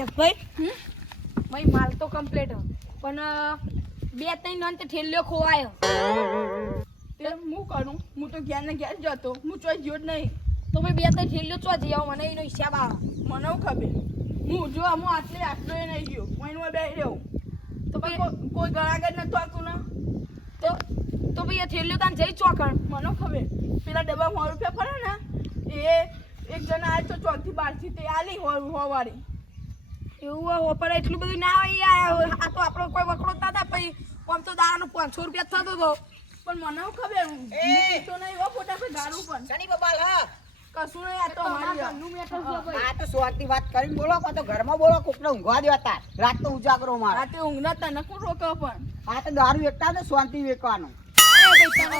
કેતભાઈ ભાઈ માલ તો કમ્પ્લીટ પણ 2-3 નંત ઠેલ્યો ખોવાયો તે હું કરું હું તો ઘેર ને ઘેર જતો હું ચોઈ જ્યો જ નહીં તો ભાઈ 2-3 ઠેલ્યો ચો જઈ આવો મને એનો હિસાબ આવે મને ખબર હું જો હું આટલો એ નહીં ગયો મહિનો બે રહ્યો તો ભાઈ કોઈ ગળાગળ નતું આવતું ને તો ભાઈ આ ઠેલ્યો તાન જઈ ચોકણ મને ખબર પેલા ડબ્બા 100 રૂપિયા ફરે ને એ એક જણા આજ તો 4 થી 12 થી તે આલી હોવારી એવું ઓપર એટલું બધું ના આવે યાર આ તો આપણો કોઈ વકડો જ ના થાય પછી આમ તો દાવાનો 500 રૂપિયા થતો હતો પણ મને ખબર તો નહીં હો ફોટા પે ગારું પણ શની બબાલ હા કશું નહીં આ તો મારી ઘરનું મેટર છે ભાઈ આ તો સ્વાર્થી વાત કરીને બોલો કા તો ઘરમાં બોલો કોકને ઊંઘવા દેવાતા રાત તો ઉજાગરો માર રાતે ઊંઘ નતા નકો રોકો પણ આ તો દારૂ એકતા ને શાંતિ વેકવાનું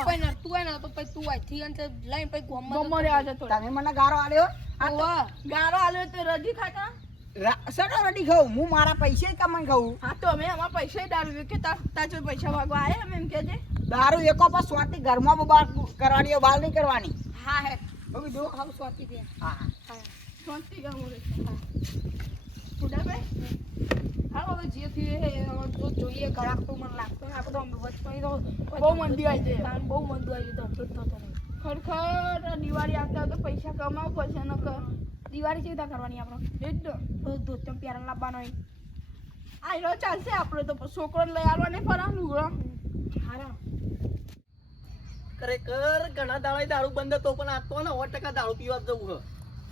કોઈ નડતું હોય ને તો પછી તું અહીંથી અને લઈને પછી ગમો રે આજે તો તમે મને ગારો આલ્યો આ તો ગારો આલ્યો તો રજી ખાતા સડો રડી ખાઉં હું મારા પૈસે કમાઈ ખાઉં હા તો અમે અમારા પૈસા દારૂ કે તા જો પૈસા વાગવા આયા અમે એમ કહેજે દારૂ એકો પર સ્વાર્થી ઘરમાં બબાલ કરવાની બાલ નહીં કરવાની હા હે હવે જો હાવ સ્વાતી દે હા હા શાંતિ ગમો રે ફોટા પે હા હવે જે થયું જો જોઈએ કડાક તો મને લાગતો ને આપણે તો વચમાં તો બહુ મંદી આવી છે તાન બહુ મંદુ આવી તો થતો નહીં ખરેખર દિવાળી આવતા તો પૈસા કમાવ પછી ન કર દિવાળી ચેતા કરવાની આપણે એટલો ધોતમ પ્યારણ લાવવાનો હોય આ હીરો ચાલશે આપણે તો છોકરોને લઈ આવવા નહીં ફરાનું હારા ખરેખર ઘણા દાડા દારૂ બંધ હતો પણ આ તો ને 100% દારૂ પીવા જવું છે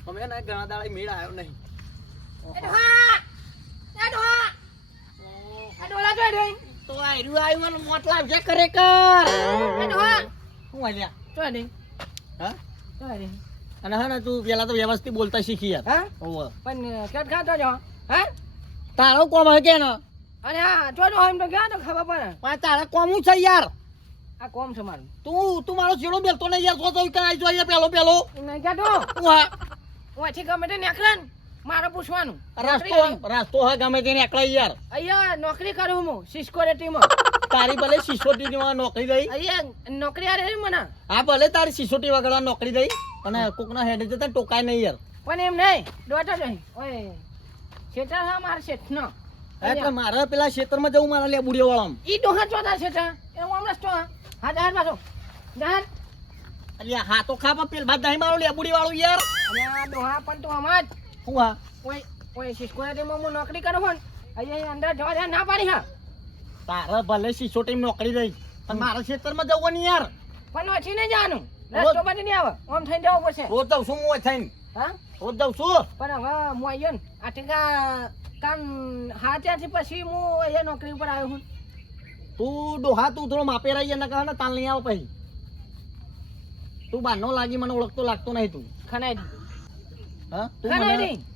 અમે ને ઘણા દાડા મેળ આવ્યો નહીં તો આયરું આવ્યું મને મોટ લાવશે ખરેખર શું આલ્યા હા અને હા ને તું પેલા તો વ્યવસ્થિત બોલતા શીખી યાર હા ઓવ પણ કેટ ખાતો જો હા તારો કોમ હે કે ને અને હા જોડો એમ તો ક્યાં તો ખબર પડે પણ તારે કોમું છે યાર આ કોમ છે મારું તું મારો ચેડો બેલતો નહીં યાર તો કઈ આવી જોઈએ પેલો નહીં કહેતો હું અહીંથી ગમે તે નીકળે ને મારે પૂછવાનું રસ્તો હે ગમે તેને એકલા યાર અહીંયા નોકરી કરું હું સિસ્કોરેટીમાં તારી ભલે સિસોટી નોકરી દઈ અહીંયા નોકરી આરે મને હા ભલે તારી સિસોટી વગર નોકરી દઈ અને કોકના હેડે જતા ટોકાય નહીં યાર પણ એમ નહીં દોઢ જ નહીં ઓય શેઠા હા મારા શેઠનો એટલે મારે પેલા ખેતરમાં જવું મારા લે બુડિયો વાળામાં ઈ ડોહા ચોથા શેઠા એવું આમ રસ્તો હા જહાજ પાછો જહાજ અલ્યા હા તો ખા પણ પેલ ભાત નહીં મારો લે બુડી વાળું યાર અને આ ડોહા પણ તો આમાં જ હું હા ઓય ઓય સિસ્કોરેટીમાં હું નોકરી કરું છું અહીંયા અંદર જવા દે ના પાડી હા તારે ભલે સિસોટી નોકરી દઈ પણ મારા ખેતરમાં જવું નહીં યાર પણ ઓછી નહીં જવાનું રસ્તો બની નહીં આવે આમ થઈને જવું પડશે રોજ જાઉં છું હું થઈને હા રોજ જાઉં છું પણ હવે હું આવ્યો ને આ ટીકા કામ હા ત્યાંથી પછી હું અહીંયા નોકરી ઉપર આવ્યો છું તું ડોહા તું થોડો માપે રહી ને કહે ને તાલ નહીં આવે પછી તું બારનો લાગી મને ઓળખતો લાગતો નહીં તું ખનાઈ દી હા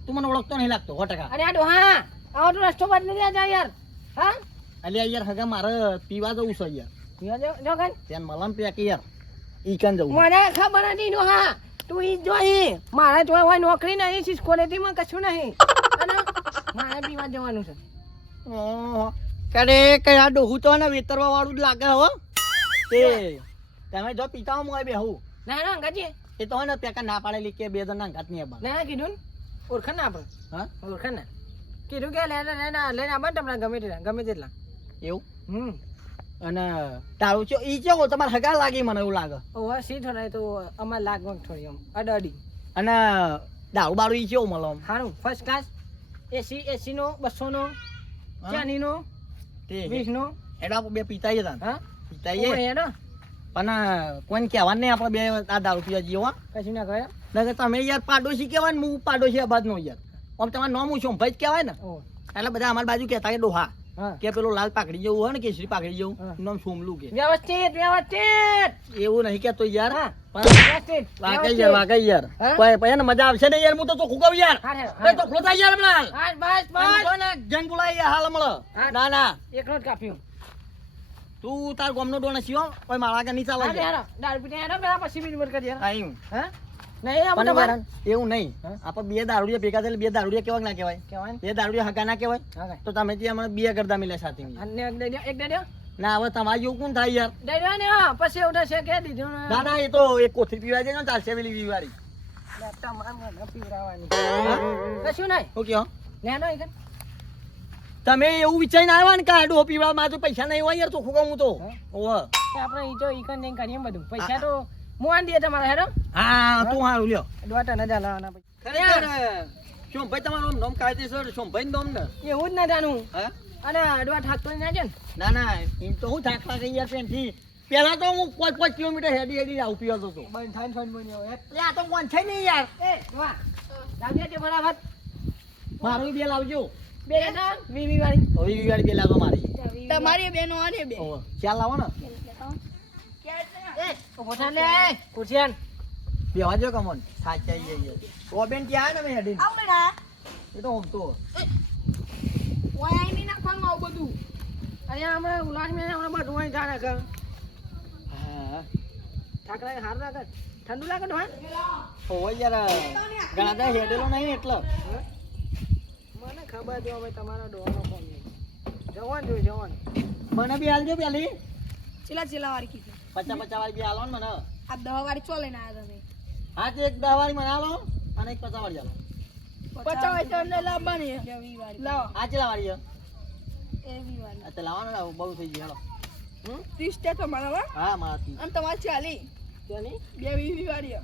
તું મને ઓળખતો નહીં લાગતો 100%. અરે આ ડોહા આવો તો રસ્તો બદલી દે જા યાર હા અલ્યા યાર હગા મારે પીવા જવું છે યાર જો કન ત્યાં મલમ પે કે યાર ઈ કાન જવું મને ખબર હતી ડોહા તું ઈ જોઈ મારે તો હોય નોકરી નહીં સિસ્કોરેટીમાં કશું નહીં અને મારે પીવા જવાનું છે ઓહો કરે કયા ડોહું તો ને વેતરવા વાળું જ લાગે હો તે તમે જો પીતા હું મોય બેહું ના ના અંગાજી એ તો ને પેકા ના પાડેલી કે બે જણા અંગાત નહીં આબા ના કીધું ને ઓળખાણ ના આપણે હા ઓળખાણ ના કીધું કે લઈને આવા તમને ગમે તેટલા એવું અને તારું છે ઈ કેવો તમારે હગા લાગી મને એવું લાગે ઓવા સીટ હોય તો અમારે લાગવા થોડી આમ અડાડી અને દારૂ બારૂ ઈ કેવું મળે આમ સારું ફર્સ્ટ ક્લાસ એસી નો 200 નો ચાની નો તે 20 નો એડા બે પીતા હતા હા પીતા એનો પણ કોઈને કહેવાનું નહીં આપણે બે આ દારૂ પીવા જઈએ હો કશું ના કહે નકર તમે યાર પાડોશી કહેવાય ને હું પાડોશી આબાદ નો યાર આમ તમારું નામ શું ભાઈ જ કહેવાય ને ઓ એટલે બધા અમારી બાજુ કહેતા કે ડોહા હા કે પેલું લાલ પાકડી જેવું હોય ને કેસરી પાકડી જેવું હા. નામ સોમલું કે વ્યવસ્થિત એવું નહીં કેતો યાર હા. પણ વ્યવસ્થિત વાગઈ યાર હા? પછી એને મજા આવશે ને યાર હું તો ચોખ્ખું કહું યાર હા તો ખોટા યાર હમણાં હા બસ બસ જંગ બોલાય હાલ હમણાં હા. ના ના એકનો જ કાપ્યું તું તાર ગોમનો ડોને સીવો કોઈ મારા કે નહીં ચાલે હા યાર દારૂ પીને હેરો પેલા પછી બીજ કરી યાર આયું હા નહીં આ પણ બધા યાર એવું નહીં હા? આપણે બે દારૂડિયા ભેગા થયેલા બે દારૂડિયા કેવા ના કહેવાય કેવાય બે દારૂડિયા હગા ના કહેવાય હા તો તમે ત્યાં મને બે કરતા મિલ્યા સાથે અને એક દે દે ના હવે તમારે જેવું કોણ થાય યાર દે ને હા પછી એવું થશે કે દીધું ને ના ના એ તો એક કોથળી પીવા જાય ને ચાલશે પેલી પીવારી તમારે મને પીવડાવવાની હા કશું નહીં શું કહો લેનો એક તમે એવું વિચારીને આવ્યા ને કે આ ડોહ પીવડાવવા મારે તો પૈસા નહીં હોય યાર ચોખ્ખું કહું હું તો ઓવે. આપણે ઈ તો ઈકન જઈને કરીએ બધું પૈસા તો મોન દે તમારે હેડો હા તું હારું લ્યો દોટા ન જાલાવાના ખરેખર શોમભાઈ તમારું નામ કાયદેસર શોમભાઈ નામ ને એવું જ ના જાણું હા અને અડવા ઠાકતો ના છે ને ના ના એમ તો હું થાકલા ગઈ યાર પેનથી પેલા તો હું 5 કિલોમીટર હેડી આવું પીવતો હતો બંધ થાય ફોન બન્યો એટલે આ તો કોણ છે નહીં યાર એ વાહ લાવજે તે ફટાફટ મારું બે લાવજો બે ના વીવી વાળી હવે વાળી બે લાવજો મારી તમારી બેનો આને બે ઓવે. ચાલ લાવો ને ઉભો થા લે કુરશિયાન બેવા જો કમોન સાચાઈ જઈએ ઓ બેન ક્યાં ને મેં હેડી આવડેડા એ તો ઓમ તો ઓય આઈ ની નાખવાનું આવું બધું અરે અમે ઉલાસ મે હમણાં બધું અહીં જાણે કર હા ઠાકરા હાર લાગે ઠંડુ લાગે ને ઓય યાર ઘણા દા હેડેલો નહીં એટલે મને ખબર જો હવે તમારો ડોવાનો કોમ નહીં જવાન જોઈ જવાન મને બી હાલજો પેલી ચેલા વાળી કીધી 50 વાળી બી હાલો ને મને આ 10 વાળી ચો લઈને આયા તમે હા તો એક 10 વાળી મને હાલો અને એક 50 વાળી હાલો 50 હોય તો અમને લાવવાની 20 વાળી લાવો આ ચેલા વાળી છે? એવી વાળી આ તો લાવવાનો ને બહુ થઈ ગઈ હાલો 30 ટકા તમારા હા મારાથી અને તમારે 40 તેની બે વીવી વાળી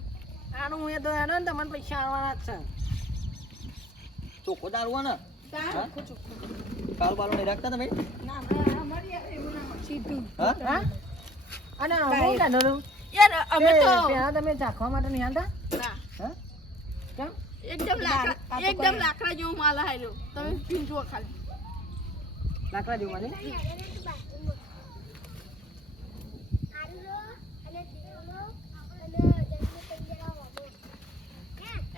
આનું હું એ તો એનો ને તમને પૈસા આવવાના જ છે ચોખ્ખો દારૂ હોય ને હા? કાલ બારું નહીં રાખતા તમે ના અમારી એવું ના સીધું હા હા અને હું કાઢો છું યાર અમે તો પેલા તમે ચાખવા માટે નહીં આનતા ના હા કેમ એકદમ લાકડા જેવો માલ આવેલો તમે પીજો ખાલી લાકડા જેવું મને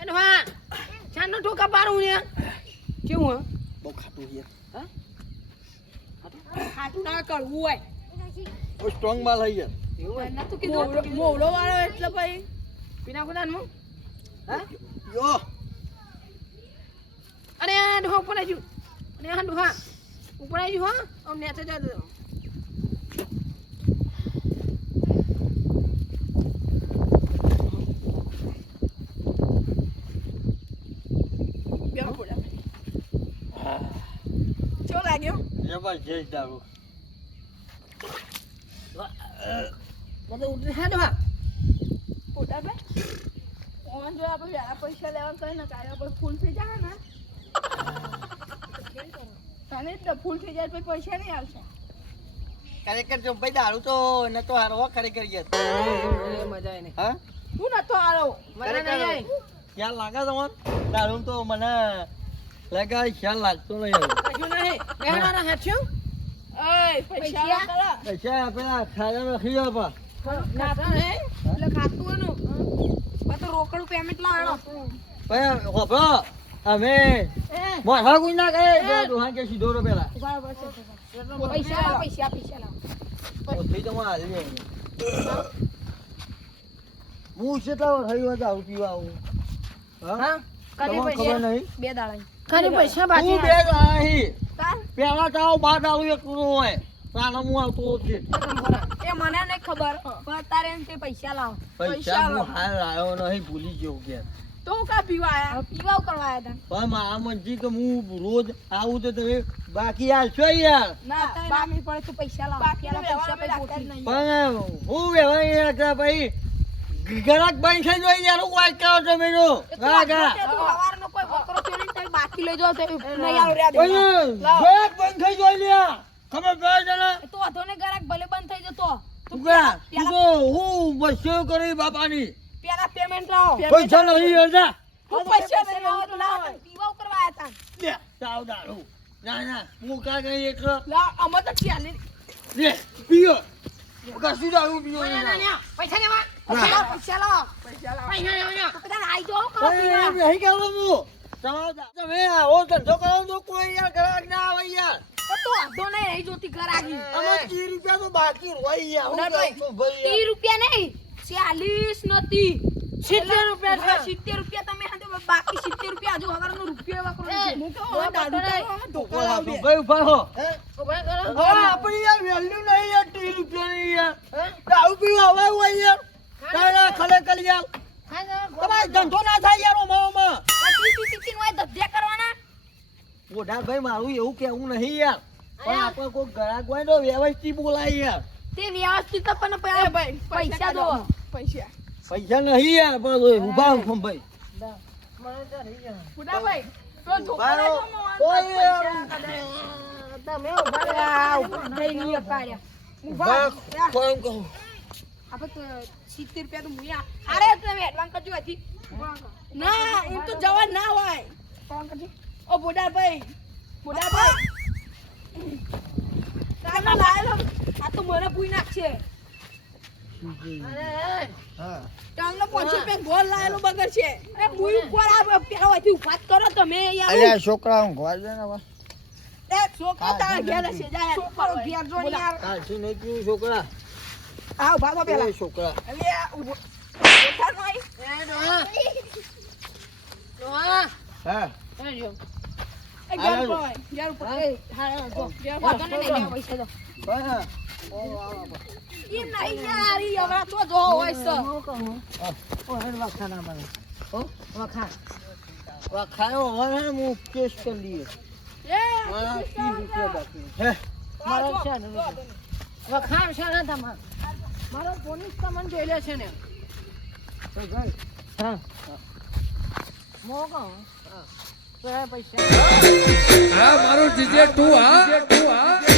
એનો હા ચાંદનો ઠોકા પારું ને કેવું હે બહુ ખાટું છે હા ખાટું ના કરવું હોય બહુ સ્ટ્રોંગ માલ હઈ યાર એવું હે નતું કીધું મોવડો વાળો એટલે ભાઈ પીના ખુદાનું હા યો અરે આ ડોહા ઉપર આવી ગયું અરે આ ડોહા ઉપર આવી ગયું હા આમ નેચે જતો બે પોડા ચો લાગ્યો જબરજસ્ત દારૂ બધું ઉતરી હા ડોહા પોતા બે ઓન જો આપણે વેલા પૈસા લેવા કઈ ને કાર્ય પર ફૂલ થઈ જાય ને તને તો ફૂલ થઈ જાય પછી પૈસા નહીં આવશે ખરેખર જો ભાઈ દારૂ તો ન તો હારો હો ખરેખર યાર એ મજા આવી નહીં હા હું નતો આરો મજા નહીં આવી ખ્યાલ લાગે તમને દારૂ તો મને લાગે ખ્યાલ લાગતો નહીં કશું નહીં બેહવાના હેઠ્યું ઓય પૈસા આલા પૈસા પેલા ખાવા નથી આપા નાતા હે એટલે ખાતું એનું તો રોકડું પેમેન્ટ લાવવાનો ભાઈ હોભળો અમે એ મોઢા કોઈ ના કહે દોહાન કે સીધો રો પેલા પૈસા લાવ પૈસા લાવ થઈ તો હાલ ને હું કેટલા થયું દારૂ પીવા આવું હા કદી તમને ખબર પૈસા નહીં 2 દાડા કદી પૈસા બાકી હું બે દાહી કા પેલા તો બાર દારૂ એક પૂરો હોય તાનો હું આવતો છે એ મને નહીં ખબર પણ તારે એમ કે પૈસા લાવ પૈસા હું હાલ લાવ્યો નહીં ભૂલી ગયો કે તો કા પીવા આયા પીવાવ કરવા આવ્યા હતા પણ મારા મનથી કે હું રોજ આવું તો તમે બાકી હાલશો યાર ના બાકી પડે તો પૈસા લાવ બાકી પેલા પૈસા પૈસા પૈસા નહીં પણ હું વ્યવહાર રાખતા ભાઈ ગરાક બંધ થઈ જાય યાર હું વાત કરો તમે જો સવારનો કોઈ બકરો ચોરીને તમે બાકી લઈ જાઓ તો નહીં આવ રહ્યા દે ગરાક બંધ થઈ જાય લ્યા ખબર પડે છે ને તો વાંધો ને ગરાક ભલે બંધ થઈ જતો તું ગયા તું તો હું બસો કરી બાપાની પેલા પેમેન્ટ લાવો પૈસા નહીં યાર હું પૈસા નહીં લાવો આવું તો તો લાવો લાવો. પીવાવ કરવા આવ્યા હતા લે સાવ દારૂ ના ના હું કા ગઈ એકલો લા અમે તો 40 લે પીઓ કશું દારૂ પીઓ પૈસા લેવા પૈસા લાવો પૈસા લાવો પૈસા લેવા તો બધા આઈ જાઓ કરો પીવા નહીં કહેવું હું તમે આવો ધંધો કરો તો કોઈ યાર ગરાક ના આવે યાર તો વાંધો નહીં રહી જોતી ગરાગી અમે 30 રૂપિયા તો બાકી હોય યાર હું કહું છું ભાઈ 30 રૂપિયા નહીં 40 નથી 70 રૂપિયા છે 70 રૂપિયા તમે હાથે બાકી 70 રૂપિયા હજુ હવારનો રૂપિયો એવા કરો છે હું કહું દાદુ તો ધોકા લાવ દે ભાઈ ઉભા હો ઉભા કરો હવે આપણી યાર વેલ્યુ નહીં યાર 30 રૂપિયાની યાર દારૂ પીવા આવે હોય યાર તારા ખલે કરી યાર તમારે ધંધો ના થાય યાર ઓમાં ટીટી ટીટી હોય ધધ્યા કરવાના મોઢાભાઈ મારું એવું કેવું નહીં યાર પણ આપણે કોઈ ગ્રાહક હોય તો વ્યવસ્થિત બોલાય યાર તે વ્યવસ્થિત તો પણ એ પેલા ભાઈ પૈસા દો પૈસા પૈસા નહીં યાર બસ ઉભા ભાઈ મને તો રહી જાય. બુડાભાઈ તો ઉભા રહો. ધોકા ઓય યાર. તમે ઉભા રહો. આ ઉભા થઈને પાડ્યા ઉભા કોણ કહું આપણે તો 70 રૂપિયા તો મુયા અરે તમે એડવાન્સ કરજો હતી ના એમ તો જવા ના હોય કોણ કરજો ઓ બુડાભાઈ તાનો લાયેલો આ તો મને ભૂઈ નાખશે અરે, હા તાનો 5 રૂપિયા ગોળ લાયેલો બગર છે એ ભૂઈ કોણ આ પેલા હોયથી ઉભા જ કરો તમે યાર અલ્યા છોકરા ઊંઘવા દે ને બસ એ છોકરા તારા ઘેર છે જા છોકરો ઘેર જો ને યાર કાલથી નહીં પીવું છોકરા આ ઉભા થો પેલા ઓય છોકરા અલે ઉભો બેઠા નોય એ ડોહા. ડોહા. હા એ જો. એ ઘર પર ઘર ઉપર હા. એ હા જો ઘર વાંધો પર નહીં, નહીં, પૈસા દો હા ઈ નહીં યાર ઈ હમણાં તો જો હોય છે હું કહું. ઓ, હેડ વખાણા મને. હો, વખાણ. ખાયો હવે ને હું કેસ કરી લઈએ એ મારા 30 રૂપિયા બાકી હે મારો છે ને વખાણ છે ને તમારે મારો પોલીસ તમને જોઈ લે છે ને હા મો કહું તો એ પૈસા હા મારું જીજે તું હા